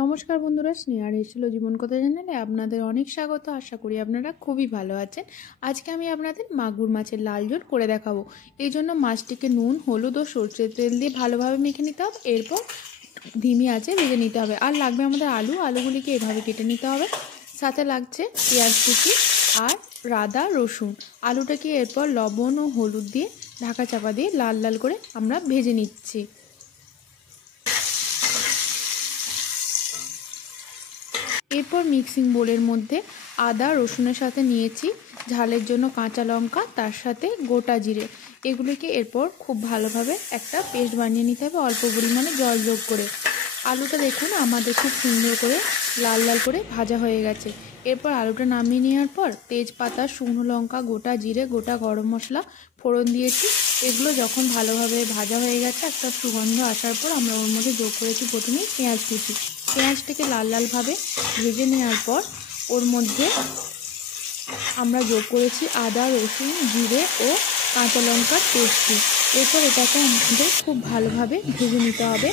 নমস্কার বন্ধুরা, স্নেহার এসেছিল জীবন কথা চ্যানেলে আপনাদের অনেক স্বাগত। আশা করি আপনারা খুবই ভালো আছেন। আজকে আমি আপনাদের মাগুর মাছের লাল ঝোল করে দেখাবো। এই জন্য মাছটিকে নুন, হলুদ ও সরষের তেল দিয়ে ভালোভাবে মেখে নিতে হবে। এরপর ধিমি আঁচে ভেজে নিতে হবে। আর লাগবে আমাদের আলুগুলিকে এভাবে কেটে নিতে হবে। সাথে লাগছে পেঁয়াজ কুচি আর আদা রসুন। আলুটাকে এরপর লবণ ও হলুদ দিয়ে ঢাকা চাপা দিয়ে লাল লাল করে আমরা ভেজে নিচ্ছি। এরপর মিক্সিং বোলের মধ্যে আদা রসুনের সাথে নিয়েছি ঝালের জন্য কাঁচা লঙ্কা, তার সাথে গোটা জিরে। এগুলিকে এরপর খুব ভালোভাবে একটা পেস্ট বানিয়ে নিতে হবে অল্প পরিমাণে জল যোগ করে। আলুটা দেখুন আমাদের খুব সুন্দর করে লাল লাল করে ভাজা হয়ে গেছে। এরপর আলুটা নামিয়ে নেওয়ার পর তেজপাতা, শুকনো লঙ্কা, গোটা জিরে, গোটা গরম মশলা ফোড়ন দিয়েছি। এগুলো যখন ভালোভাবে ভাজা হয়ে গেছে, একটা সুগন্ধ আসার পর আমরা ওর মধ্যে যোগ করেছি প্রথমেই পেঁয়াজ কুচি। পেঁয়াজটাকে লাল লালভাবে ভেজে নেওয়ার পর ওর মধ্যে আমরা যোগ করেছি আদা রসুন জিরে ও কাঁচা লঙ্কার পেস্টটি। এরপর এটাকে আমাদের খুব ভালোভাবে ভেজে নিতে হবে।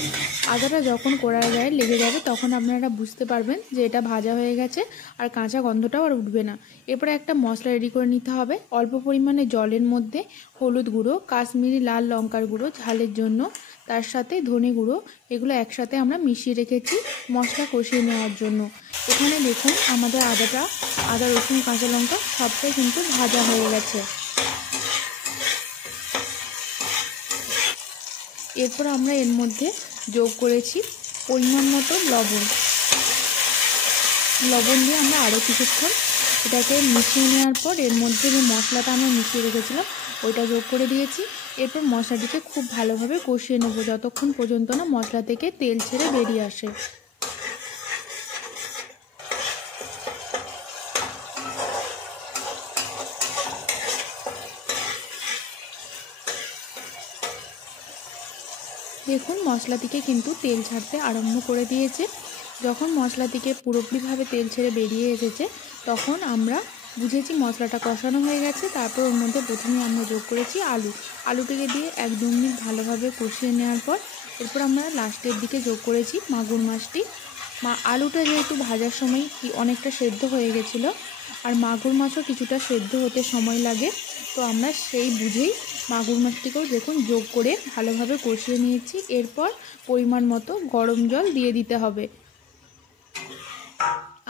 আদাটা যখন কড়ার গায়ে লেগে যাবে তখন আপনারা বুঝতে পারবেন যে এটা ভাজা হয়ে গেছে আর কাঁচা গন্ধটাও আর উঠবে না। এরপরে একটা মশলা রেডি করে নিতে হবে। অল্প পরিমাণে জলের মধ্যে হলুদ গুঁড়ো, কাশ্মীরি লাল লঙ্কার গুঁড়ো ঝালের জন্য, তার সাথে ধনে গুঁড়ো, এগুলো একসাথে আমরা মিশিয়ে রেখেছি মশলা কষিয়ে নেওয়ার জন্য। এখানে দেখুন আমাদের আদা রসুন কাঁচা লঙ্কা সবটাই কিন্তু ভাজা হয়ে গেছে। এরপর আমরা এর মধ্যে যোগ করেছি পরিমাণ মতো লবণ দিয়ে আমরা আরও কিছুক্ষণ এটাকে মিশিয়ে নেওয়ার পর এর মধ্যে যে মশলাটা আমরা মিশিয়ে রেখেছিলাম ওইটা যোগ করে দিয়েছি। এরপর মশলাটিকে খুব ভালোভাবে কষিয়ে নেব যতক্ষণ পর্যন্ত না মশলা থেকে তেল ছেড়ে বেরিয়ে আসে। দেখুন মশলা থেকে কিন্তু তেল ছাড়তে আরম্ভ করে দিয়েছে। যখন মশলা থেকে পুরোপুরিভাবে তেল ছেড়ে বেরিয়ে এসেছে তখন আমরা বুঝেছি মশলাটা কষানো হয়ে গেছে। তারপর ওর মধ্যে প্রথমে আমরা যোগ করেছি আলুটিকে দিয়ে 1-2 মিনিট ভালোভাবে কষিয়ে নেওয়ার পর এরপর আমরা লাস্টের দিকে যোগ করেছি মাগুর মাছটি। আলুটা যেহেতু ভাজার সময় অনেকটা সেদ্ধ হয়ে গেছিলো আর মাগুর মাছও কিছুটা সেদ্ধ হতে সময় লাগে, তো আমরা সেই বুঝেই মাগুর মাছটিকেও দেখুন যোগ করে ভালোভাবে কষিয়ে নিয়েছি। এরপর পরিমাণ মতো গরম জল দিয়ে দিতে হবে।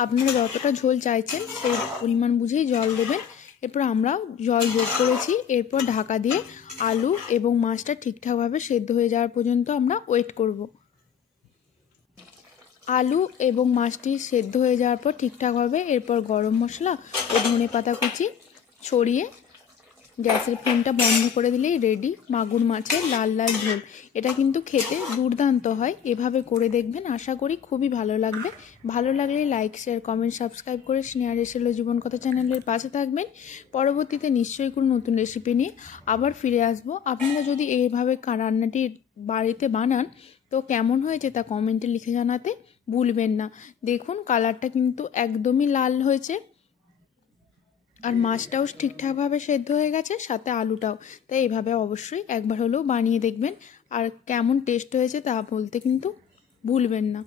আপনারা যতটা ঝোল চাইছেন সেই পরিমাণ বুঝেই জল দেবেন। এরপর আমরা জল যোগ করেছি। এরপর ঢাকা দিয়ে আলু এবং মাছটা ঠিকঠাকভাবে সেদ্ধ হয়ে যাওয়ার পর্যন্ত আমরা ওয়েট করব। আলু এবং মাছটি সেদ্ধ হয়ে যাওয়ার পর ঠিকঠাকভাবে এরপর গরম মশলা ও ধনে পাতা কুচি ছড়িয়ে গ্যাসের ফ্লেমটা বন্ধ করে দিলেই রেডি মাগুর মাছের লাল লাল ঝোল। এটা কিন্তু খেতে দুর্দান্ত হয়, এভাবে করে দেখবেন, আশা করি খুবই ভালো লাগবে। ভালো লাগলে লাইক শেয়ার কমেন্ট সাবস্ক্রাইব করে স্নেহার এসেছিল জীবন কথা চ্যানেলের পাশে থাকবেন। পরবর্তীতে নিশ্চয়ই কোনো নতুন রেসিপি নিয়ে আবার ফিরে আসব। আপনারা যদি এইভাবে রান্নাটি বাড়িতে বানান তো কেমন হয়েছে তা কমেন্টে লিখে জানাতে ভুলবেন না। দেখুন কালারটা কিন্তু একদমই লাল হয়েছে আর মাছটাও ঠিকঠাকভাবে সেদ্ধ হয়ে গেছে, সাথে আলুটাও। তাই এইভাবে অবশ্যই একবার হলেও বানিয়ে দেখবেন আর কেমন টেস্ট হয়েছে তা বলতে কিন্তু ভুলবেন না।